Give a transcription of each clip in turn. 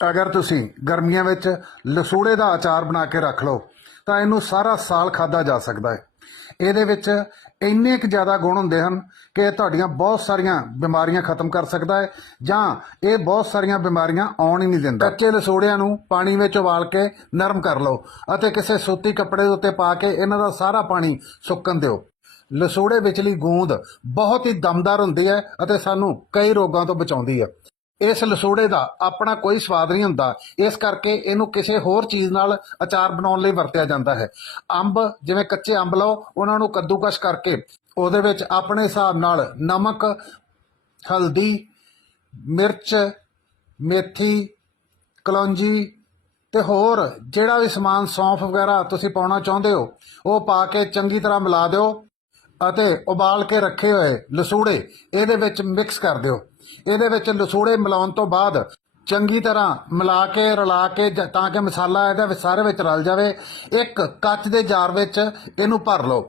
ਅਗਰ ਤੁਸੀਂ ਗਰਮੀਆਂ ਵਿੱਚ ਲਸੂੜੇ ਦਾ ਅਚਾਰ ਬਣਾ ਕੇ ਰੱਖ ਲਓ, ਤਾਂ ਇਹਨੂੰ ਸਾਰਾ ਸਾਲ ਖਾਦਾ ਜਾ ਸਕਦਾ ਹੈ। ਇਹਦੇ ਵਿੱਚ ਇੰਨੇ ਕੁ ਜ਼ਿਆਦਾ ਗੁਣ ਹੁੰਦੇ ਹਨ ਕਿ ਇਹ ਤੁਹਾਡੀਆਂ ਬਹੁਤ ਸਾਰੀਆਂ ਬਿਮਾਰੀਆਂ ਖਤਮ ਕਰ ਸਕਦਾ ਹੈ ਜਾਂ ਇਹ ਬਹੁਤ ਸਾਰੀਆਂ ਬਿਮਾਰੀਆਂ ਆਉਣ ਹੀ ਨਹੀਂ ਦਿੰਦਾ। ਕੱਚੇ ਲਸੋੜਿਆਂ ਨੂੰ ਪਾਣੀ ਵਿੱਚ ਉਬਾਲ ਕੇ ਨਰਮ ਕਰ ਲਓ ਅਤੇ ਕਿਸੇ ਸੂਤੀ ਕੱਪੜੇ ਦੇ ਉੱਤੇ ਪਾ ਕੇ ਇਹਨਾਂ ਦਾ ਸਾਰਾ ਪਾਣੀ ਸੁੱਕਣ ਦਿਓ। ਲਸੋੜੇ ਵਿਚਲੀ ਗੂੰਦ ਬਹੁਤ ਹੀ ਦਮਦਾਰ ਹੁੰਦੀ ਹੈ ਅਤੇ ਸਾਨੂੰ ਕਈ ਰੋਗਾਂ ਤੋਂ ਬਚਾਉਂਦੀ ਹੈ। ਇਸ ਲਸੋੜੇ ਦਾ ਆਪਣਾ ਕੋਈ ਸਵਾਦ ਨਹੀਂ ਹੁੰਦਾ। ਇਸ ਕਰਕੇ ਇਹਨੂੰ ਕਿਸੇ ਹੋਰ ਚੀਜ਼ ਨਾਲ ਅਚਾਰ ਬਣਾਉਣ ਲਈ ਵਰਤਿਆ ਜਾਂਦਾ ਹੈ। ਅੰਬ, ਜਿਵੇਂ ਕੱਚੇ ਅੰਬ ਲਓ, ਉਹਨਾਂ ਨੂੰ ਕੱਦੂਕਸ਼ ਕਰਕੇ ਉਹਦੇ ਵਿੱਚ ਆਪਣੇ ਹਿਸਾਬ ਨਾਲ ਨਮਕ, ਹਲਦੀ, ਮਿਰਚ, ਮੇਥੀ, ਕਲੌਂਜੀ ਤੇ ਹੋਰ ਜਿਹੜਾ ਵੀ ਸਮਾਨ ਸੌਂਫ ਵਗੈਰਾ ਤੁਸੀਂ ਪਾਉਣਾ ਚਾਹੁੰਦੇ ਹੋ, ਉਹ ਪਾ ਕੇ ਚੰਗੀ ਤਰ੍ਹਾਂ ਮਿਲਾ ਦਿਓ। ਅਤੇ ਉਬਾਲ ਕੇ ਰੱਖੇ ਹੋਏ ਲਸੂੜੇ ਇਹਦੇ ਵਿੱਚ ਮਿਕਸ ਕਰ ਦਿਓ। ਇਹਦੇ ਵਿੱਚ ਲਸੂੜੇ ਮਿਲਾਉਣ ਤੋਂ ਬਾਅਦ ਚੰਗੀ ਤਰ੍ਹਾਂ ਮਿਲਾ ਕੇ, ਰਲਾ ਕੇ ਤਾਂ ਕਿ ਮਸਾਲਾ ਇਹਦੇ ਸਾਰੇ ਵਿੱਚ ਰਲ ਜਾਵੇ। ਇੱਕ ਕੱਚ ਦੇ ਜਾਰ ਵਿੱਚ ਇਹਨੂੰ ਭਰ ਲਓ।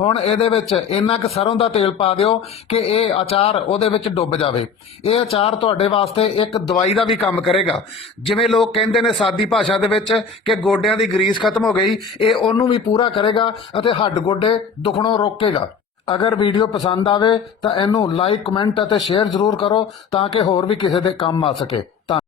ਹੁਣ ਇਹਦੇ ਵਿੱਚ ਇੰਨਾ ਕੁ ਸਰੋਂ ਦਾ ਤੇਲ ਪਾ ਦਿਓ ਕਿ ਇਹ ਅਚਾਰ ਉਹਦੇ ਵਿੱਚ ਡੁੱਬ ਜਾਵੇ। ਇਹ ਅਚਾਰ ਤੁਹਾਡੇ ਵਾਸਤੇ ਇੱਕ ਦਵਾਈ ਦਾ ਵੀ ਕੰਮ ਕਰੇਗਾ। ਜਿਵੇਂ ਲੋਕ ਕਹਿੰਦੇ ਨੇ ਸਾਦੀ ਭਾਸ਼ਾ ਦੇ ਵਿੱਚ ਕਿ ਗੋਡਿਆਂ ਦੀ ਗਰੀਸ ਖਤਮ ਹੋ ਗਈ, ਇਹ ਉਹਨੂੰ ਵੀ ਪੂਰਾ ਕਰੇਗਾ ਅਤੇ ਹੱਡ ਗੋਡੇ ਦੁਖਣੋਂ ਰੋਕੇਗਾ। ਅਗਰ ਵੀਡੀਓ ਪਸੰਦ ਆਵੇ ਤਾਂ ਇਹਨੂੰ ਲਾਈਕ ਕਮੈਂਟ ਅਤੇ ਸ਼ੇਅਰ ਜ਼ਰੂਰ ਕਰੋ ਤਾਂ ਕਿ ਹੋਰ ਵੀ ਕਿਸੇ ਦੇ ਕੰਮ ਆ ਸਕੇ। ਤਾਂ